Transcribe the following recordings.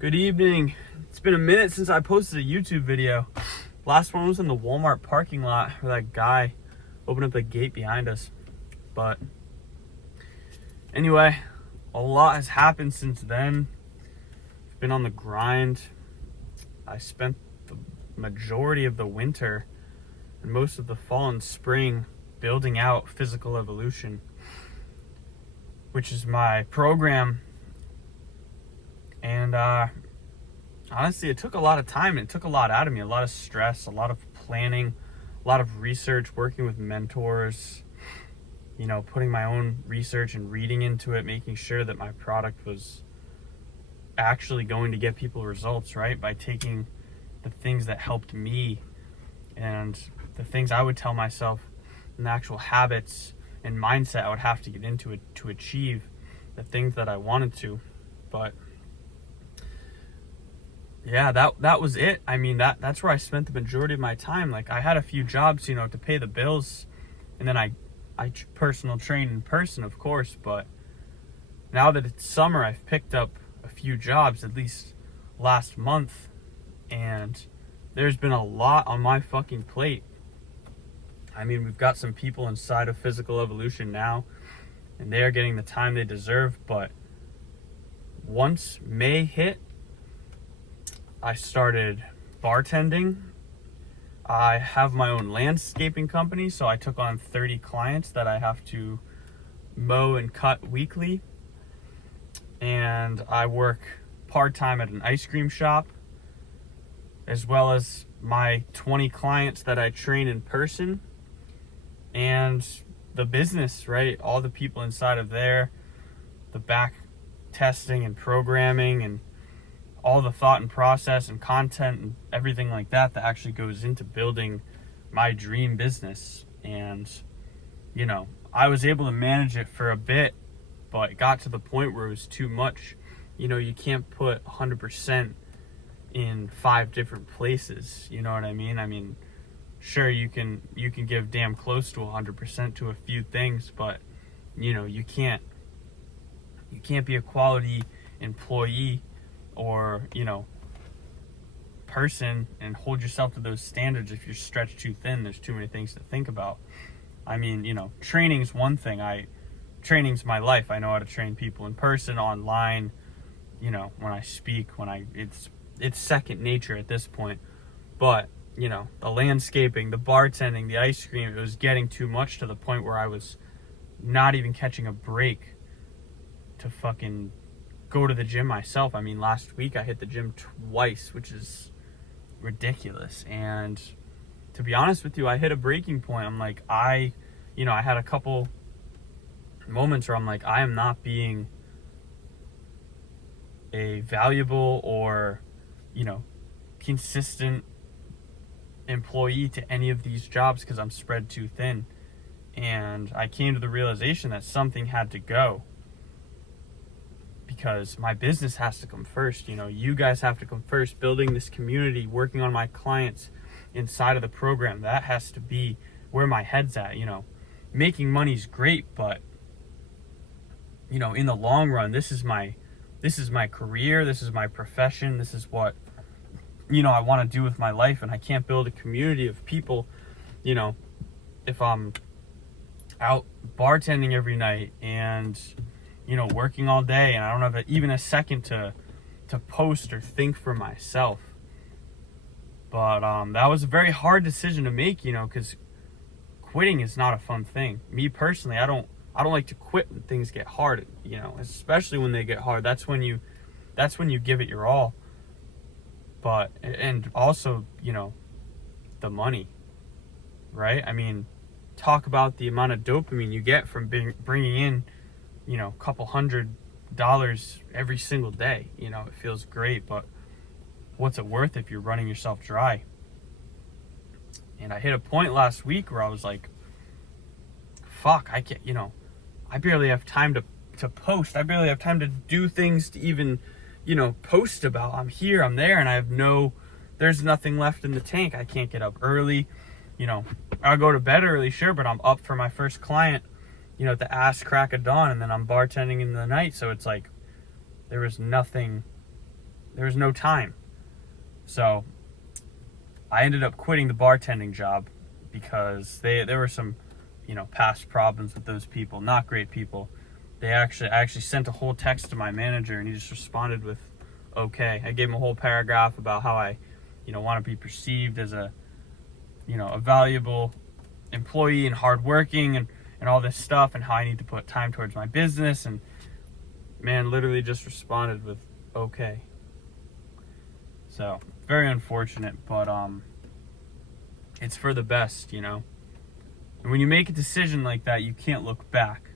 Good evening. It's been a minute since I posted a YouTube video. Last one was in the Walmart parking lot where that guy opened up the gate behind us. But anyway, a lot has happened since then. I've been on the grind. I spent the majority of the winter and most of the fall and spring building out Physical Evolution, which is my program. And honestly, it took a lot of time and it took a lot out of me, a lot of stress, a lot of planning, a lot of research, working with mentors, putting my own research and reading into it, making sure that my product was actually going to get people results, right? By taking the things that helped me and the things I would tell myself and the actual habits and mindset I would have to get into it to achieve the things that I wanted to. But yeah, that was it. I mean, that's where I spent the majority of my time. Like, I had a few jobs, to pay the bills, and then I personal train in person, of course. But now that it's summer, I've picked up a few jobs, at least last month, and there's been a lot on my fucking plate. I mean, we've got some people inside of Physical Evolution now, and they are getting the time they deserve. But once May hit, I started bartending. I have my own landscaping company, so I took on 30 clients that I have to mow and cut weekly. And I work part-time at an ice cream shop, as well as my 20 clients that I train in person. And the business, right? All the people inside of there, the back testing and programming and all the thought and process and content and everything like that actually goes into building my dream business. And I was able to manage it for a bit, but it got to the point where it was too much. You can't put 100% in 5 different places, you know what I mean? I mean, sure, you can give damn close to 100% to a few things, but you can't be a quality employee or person and hold yourself to those standards if you're stretched too thin. There's too many things to think about. I mean, training's one thing. Training's my life. I know how to train people in person, online, when I speak, it's second nature at this point. But the landscaping, the bartending, the ice cream, it was getting too much to the point where I was not even catching a break to fucking go to the gym myself. I mean, last week I hit the gym twice, which is ridiculous. And to be honest with you, I hit a breaking point. I'm like, I had a couple moments where I'm like, I am not being a valuable or, consistent employee to any of these jobs because I'm spread too thin. And I came to the realization that something had to go, because my business has to come first. You guys have to come first. Building this community, working on my clients inside of the program, that has to be where my head's at. Making money's great, but in the long run, this is my career, this is my profession, this is what I want to do with my life. And I can't build a community of people if I'm out bartending every night and working all day, and I don't have even a second to post or think for myself. But that was a very hard decision to make, because quitting is not a fun thing. Me personally, I don't like to quit when things get hard, especially when they get hard. That's when you give it your all. But, and also, the money, right? I mean, talk about the amount of dopamine you get from bringing in a couple $100 every single day. It feels great, but what's it worth if you're running yourself dry? And I hit a point last week where I was like, fuck, I can't, I barely have time to post. I barely have time to do things to even, post about. I'm here, I'm there, and there's nothing left in the tank. I can't get up early. I'll go to bed early, sure, but I'm up for my first client at the ass crack of dawn, and then I'm bartending in the night. So it's like there was nothing There was no time. So I ended up quitting the bartending job because there were some, past problems with those people, not great people. I actually sent a whole text to my manager, and he just responded with, okay. I gave him a whole paragraph about how I, want to be perceived as a valuable employee and hardworking and all this stuff, and how I need to put time towards my business. And man, literally just responded with, okay. So very unfortunate, but it's for the best, And when you make a decision like that, you can't look back.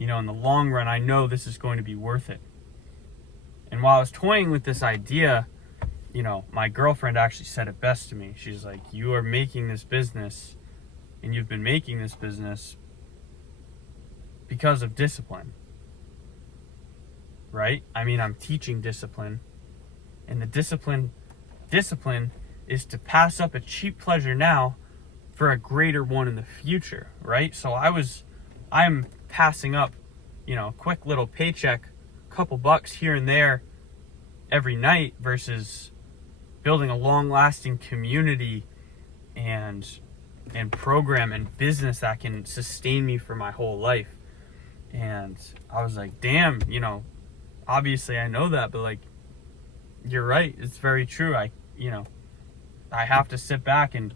In the long run, I know this is going to be worth it. And while I was toying with this idea, my girlfriend actually said it best to me. She's like, you are making this business, and you've been making this business because of discipline. Right? I mean, I'm teaching discipline, and the discipline is to pass up a cheap pleasure now for a greater one in the future, right? So I'm passing up, a quick little paycheck, couple bucks here and there every night versus building a long-lasting community and program and business that can sustain me for my whole life. And I was like, damn, obviously I know that, but like, you're right. It's very true. I have to sit back and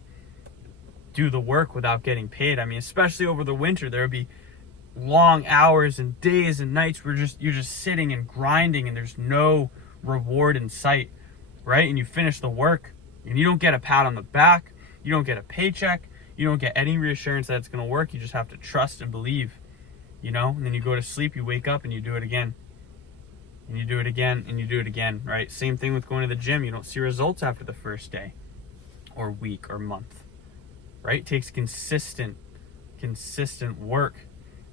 do the work without getting paid. I mean, especially over the winter, there would be long hours and days and nights where you're just sitting and grinding, and there's no reward in sight, right? And you finish the work and you don't get a pat on the back, you don't get a paycheck, you don't get any reassurance that it's going to work. You just have to trust and believe, and then you go to sleep, you wake up, and you do it again. And you do it again, and you do it again, right? Same thing with going to the gym. You don't see results after the first day or week or month, right? It takes consistent work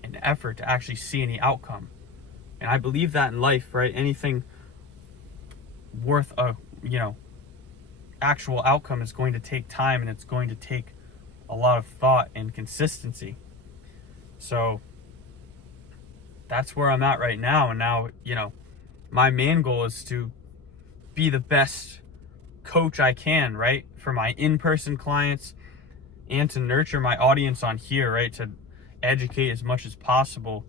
and effort to actually see any outcome. And I believe that in life, right? Anything worth a, actual outcome is going to take time, and it's going to take a lot of thought and consistency. So that's where I'm at right now. And now, my main goal is to be the best coach I can, right? For my in-person clients, and to nurture my audience on here, right? To educate as much as possible,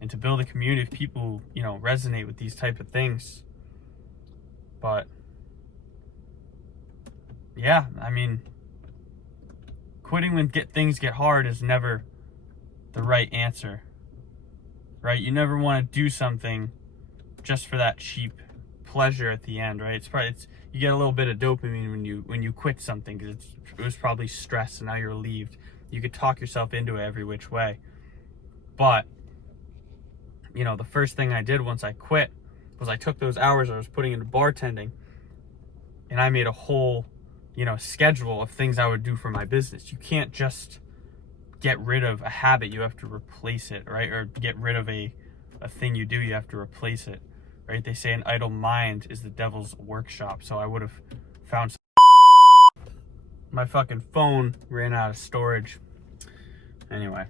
and to build a community of people who, resonate with these type of things. But yeah, I mean, quitting when things get hard is never the right answer, right? You never want to do something just for that cheap pleasure at the end, right? You get a little bit of dopamine when you quit something, because it was probably stress, and now you're relieved. You could talk yourself into it every which way. But the first thing I did once I quit was I took those hours I was putting into bartending, and I made a whole schedule of things I would do for my business. You can't just get rid of a habit, you have to replace it, right? Or get rid of a thing you do, you have to replace it, right? They say an idle mind is the devil's workshop. So I would have found my fucking phone ran out of storage. Anyway,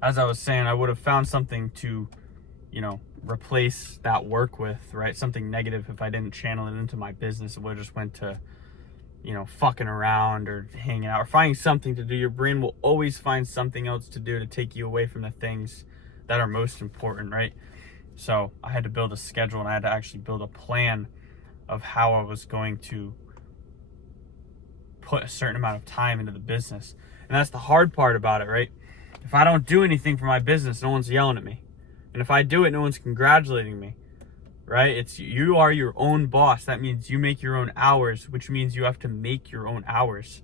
as I was saying, I would have found something to, replace that work with, right? Something negative. If I didn't channel it into my business, it would have just went to, fucking around or hanging out or finding something to do. Your brain will always find something else to do to take you away from the things that are most important, right? So I had to build a schedule, and I had to actually build a plan of how I was going to put a certain amount of time into the business. And that's the hard part about it, right? If I don't do anything for my business, no one's yelling at me. And if I do it, no one's congratulating me, right? You are your own boss. That means you make your own hours, which means you have to make your own hours,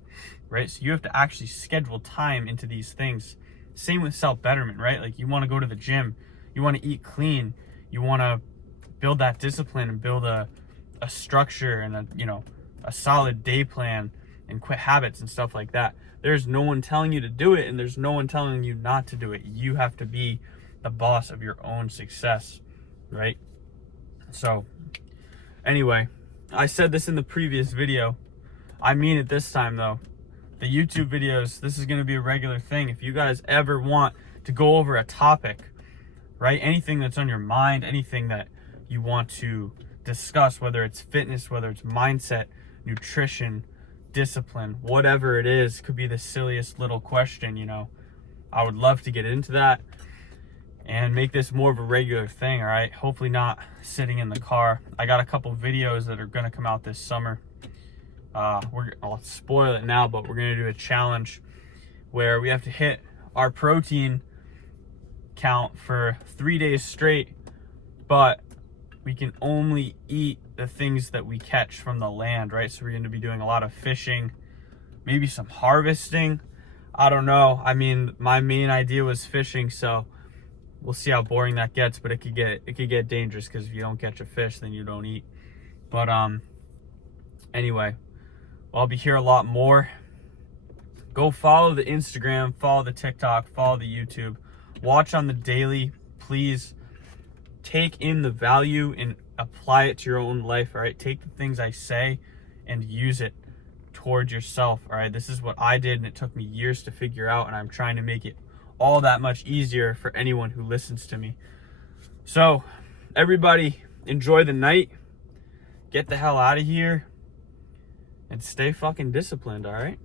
right? So you have to actually schedule time into these things. Same with self-betterment, right? Like, you want to go to the gym, you want to eat clean, you want to build that discipline and build a structure and a solid day plan and quit habits and stuff like that. There's no one telling you to do it, and there's no one telling you not to do it. You have to be the boss of your own success, right? So anyway, I said this in the previous video. I mean it this time though. The YouTube videos, this is going to be a regular thing. If you guys ever want to go over a topic, right? Anything that's on your mind, anything that you want to discuss, whether it's fitness, whether it's mindset, nutrition, discipline, whatever it is. Could be the silliest little question, you know. I would love to get into that and make this more of a regular thing, all right? Hopefully not sitting in the car. I got a couple videos that are gonna come out this summer. I'll spoil it now, but we're gonna do a challenge where we have to hit our protein count for 3 days straight, but we can only eat the things that we catch from the land, right? So we're gonna be doing a lot of fishing, maybe some harvesting. I don't know. I mean, my main idea was fishing, so we'll see how boring that gets, but it could get dangerous, because if you don't catch a fish, then you don't eat. But anyway, I'll be here a lot more. Go follow the Instagram, follow the TikTok, follow the YouTube. Watch on the daily. Please take in the value and apply it to your own life, all right? Take the things I say and use it towards yourself, all right? This is what I did, and it took me years to figure out, and I'm trying to make it all that much easier for anyone who listens to me. So, everybody, enjoy the night. Get the hell out of here and stay fucking disciplined, all right?